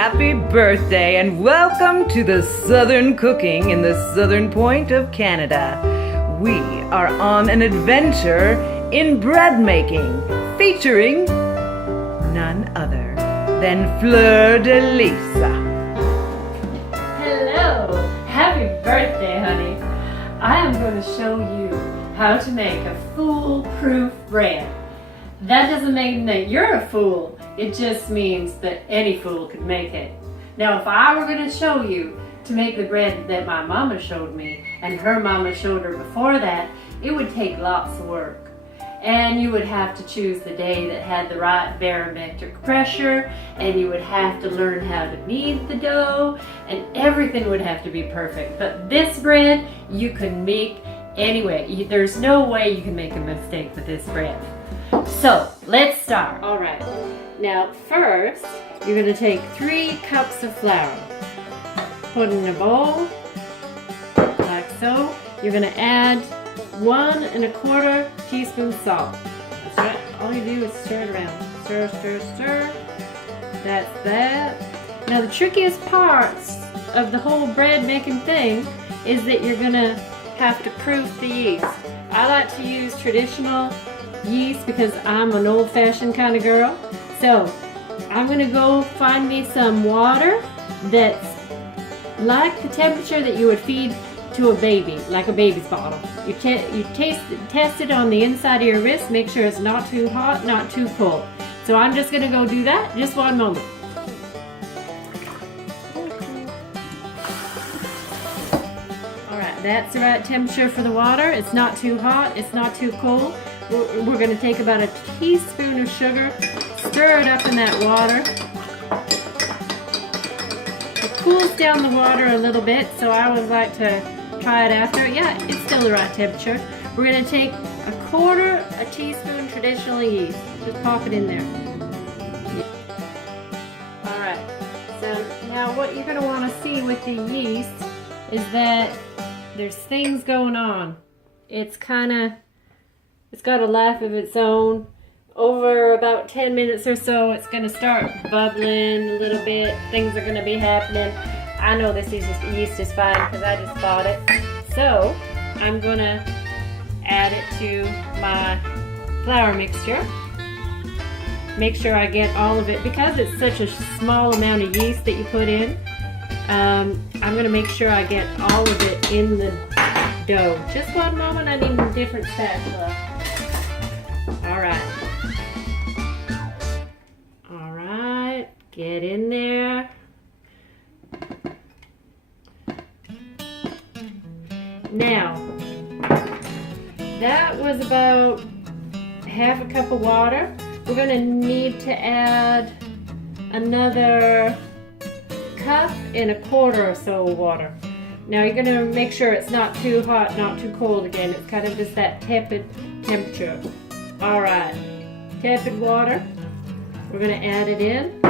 happy birthday and welcome to the Southern Cooking in the Southern Point of Canada. We are on an adventure in bread making featuring none other than Fleur de Lisa. Hello! Happy birthday, honey! I am going to show you how to make a foolproof bread. That doesn't mean that you're a fool. It just means that any fool could make it. Now, if I were going to show you to make the bread that my mama showed me and her mama showed her before that, it would take lots of work. And you would have to choose the day that had the right barometric pressure, and you would have to learn how to knead the dough, and everything would have to be perfect. But this bread, you can make anyway. There's no way you can make a mistake with this bread. So, let's start. All right. Now, first, you're going to take 3 cups of flour. Put it in a bowl, like so. You're going to add 1 1/4 teaspoon salt. That's right. All you do is stir it around. Stir, stir, stir. That's that. Now, the trickiest parts of the whole bread making thing is that you're going to have to proof the yeast. I like to use traditional yeast because I'm an old-fashioned kind of girl. So I'm going to go find me some water that's like the temperature that you would feed to a baby, like a baby's bottle. You test it on the inside of your wrist, make sure it's not too hot, not too cold. So I'm just going to go do that. Just one moment. Alright, that's the right temperature for the water. It's not too hot, it's not too cold. We're going to take about a teaspoon of sugar, stir it up in that water. It cools down the water a little bit, so I always like to try it after. Yeah, it's still the right temperature. We're going to take 1/4 teaspoon traditional yeast. Just pop it in there. Alright, so now what you're going to want to see with the yeast is that there's things going on. It's got a life of its own. Over about 10 minutes or so, it's going to start bubbling a little bit. Things are going to be happening. I know this yeast is fine because I just bought it. So, I'm going to add it to my flour mixture. Make sure I get all of it. Because it's such a small amount of yeast that you put in, I'm going to make sure I get all of it in the dough. Just one moment, I need a different spatula. Alright, get in there. Now, that was about 1/2 cup of water. We're going to need to add another 1.25 or so of water. Now you're going to make sure it's not too hot, not too cold again. It's kind of just that tepid temperature. Alright, tepid water. We're going to add it in.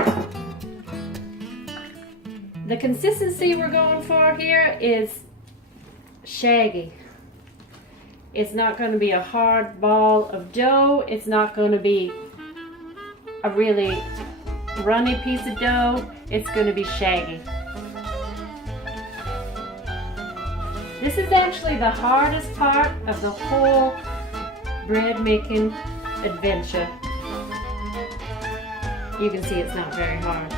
The consistency we're going for here is shaggy. It's not going to be a hard ball of dough. It's not going to be a really runny piece of dough. It's going to be shaggy. This is actually the hardest part of the whole bread making adventure. You can see it's not very hard.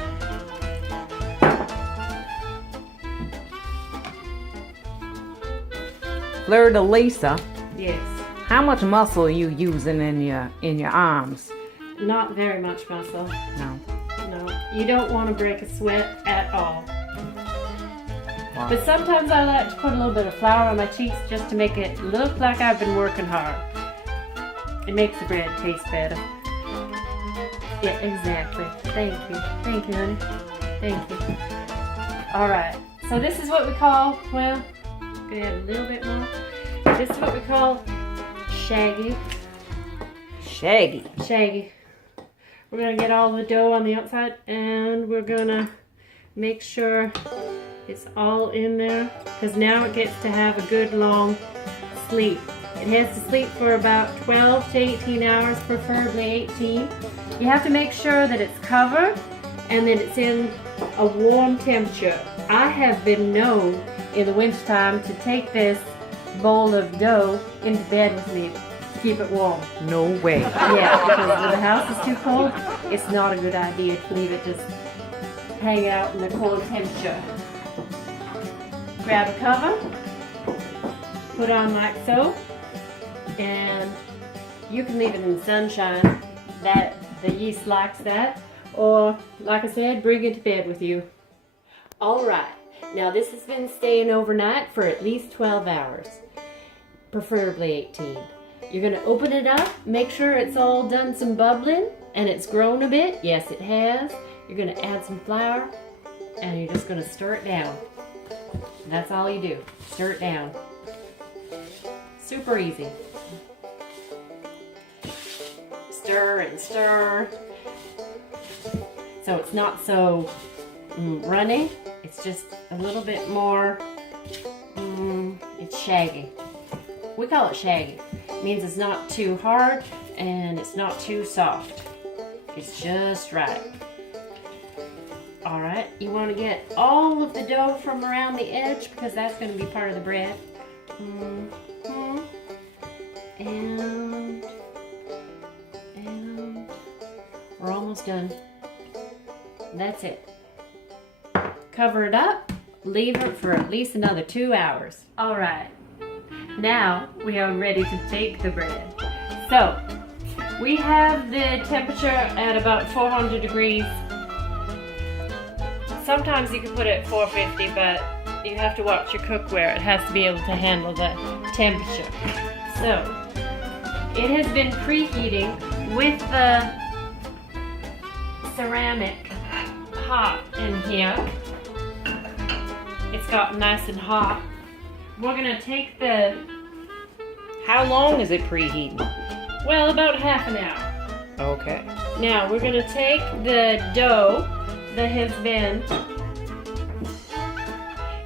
Fleur de Lisa, Yes. how much muscle are you using in your arms? Not very much muscle. No. No. You don't want to break a sweat at all. Wow. But sometimes I like to put a little bit of flour on my cheeks just to make it look like I've been working hard. It makes the bread taste better. Yeah, exactly. Thank you. Thank you, honey. Thank you. Alright, so this is what we call, well, I'm going to add a little bit more. This is what we call shaggy. Shaggy. Shaggy. We're going to get all the dough on the outside and we're going to make sure it's all in there because now it gets to have a good long sleep. It has to sleep for about 12 to 18 hours, preferably 18. You have to make sure that it's covered and then it's in a warm temperature. I have been known in the wintertime to take this bowl of dough into bed with me to keep it warm. No way. Yeah, because when the house is too cold, it's not a good idea to leave it just hang out in the cold temperature. Grab a cover, put on like so, and you can leave it in the sunshine. That the yeast likes that, or like I said, bring it to bed with you. All right, now this has been staying overnight for at least 12 hours, preferably 18. You're gonna open it up, make sure it's all done some bubbling and it's grown a bit. Yes, it has. You're gonna add some flour and you're just gonna stir it down. And that's all you do, stir it down. Super easy. Stir and stir. So it's not so runny, it's just a little bit more, it's shaggy. We call it shaggy. It means it's not too hard and it's not too soft. It's just right. Alright, you want to get all of the dough from around the edge because that's going to be part of the bread. And we're almost done. That's it. Cover it up, leave it for at least another 2 hours. Alright, now we are ready to bake the bread. So, we have the temperature at about 400 degrees. Sometimes you can put it at 450, but you have to watch your cookware. It has to be able to handle the temperature. So, it has been preheating with the ceramic pot in here. It's gotten nice and hot. We're gonna take the... How long is it preheating? Well, about half an hour. Okay. Now, we're gonna take the dough that has been...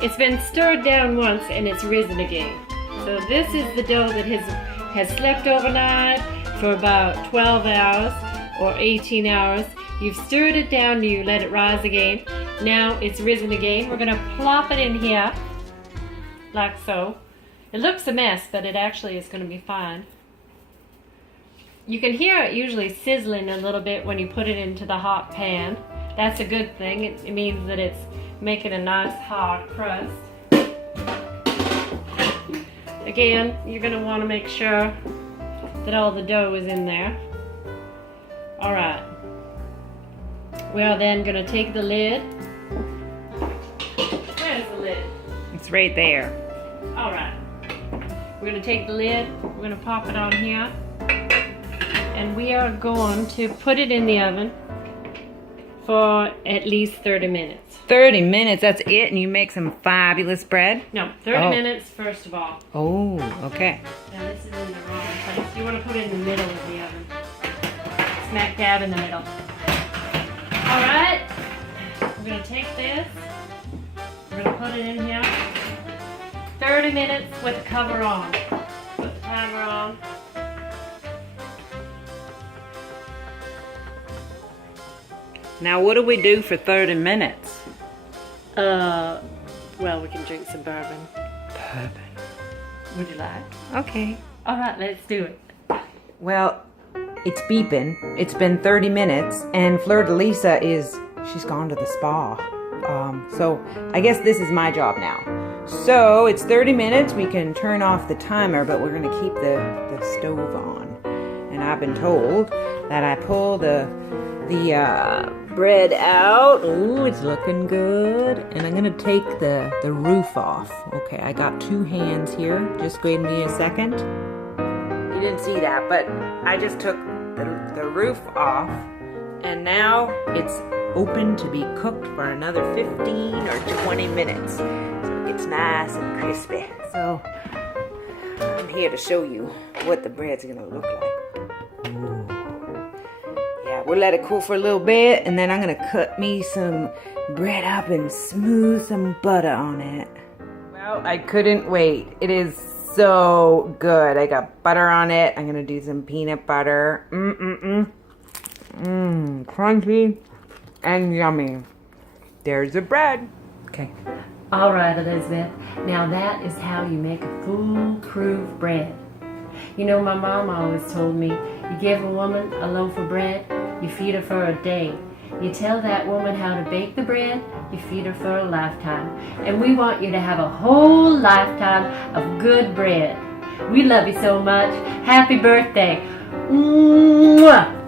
It's been stirred down once and it's risen again. So this is the dough that has slept overnight for about 12 hours or 18 hours. You've stirred it down, you let it rise again. Now it's risen again. We're gonna plop it in here, like so. It looks a mess, but it actually is gonna be fine. You can hear it usually sizzling a little bit when you put it into the hot pan. That's a good thing. It means that it's making a nice hard crust. Again, you're gonna wanna make sure that all the dough is in there. All right. We are then going to take the lid. Where's the lid? It's right there. All right. We're going to take the lid. We're going to pop it on here. And we are going to put it in the oven for at least 30 minutes. 30 minutes, that's it? And you make some fabulous bread? No, 30 minutes first of all. Oh, okay. Now this is in the wrong place. You want to put it in the middle of the oven. Smack dab in the middle. Alright, we're going to take this, we're going to put it in here, 30 minutes with the cover on. Put the timer on. Now what do we do for 30 minutes? Well, we can drink some bourbon. Bourbon. Would you like? Okay. Alright, let's do it. Well, it's beeping. It's been 30 minutes, and Fleur-de-Lisa she's gone to the spa. So I guess this is my job now. So it's 30 minutes. We can turn off the timer, but we're going to keep the stove on. And I've been told that I pull the bread out. Ooh, it's looking good. And I'm going to take the roof off. Okay, I got 2 hands here. Just wait me a second. You didn't see that, but I just took the roof off, and now it's open to be cooked for another 15 or 20 minutes. So it's nice and crispy. So I'm here to show you what the bread's gonna look like. Ooh. Yeah, we'll let it cool for a little bit, and then I'm gonna cut me some bread up and smooth some butter on it. Well, I couldn't wait. It is so good. I got butter on it. I'm gonna do some peanut butter. Crunchy. and yummy. There's the bread. Okay. All right, Elizabeth. Now that is how you make a foolproof bread. You know, my mom always told me, you give a woman a loaf of bread, you feed her for a day. You tell that woman how to bake the bread, you feed her for a lifetime. And we want you to have a whole lifetime of good bread. We love you so much. Happy birthday. Mwah!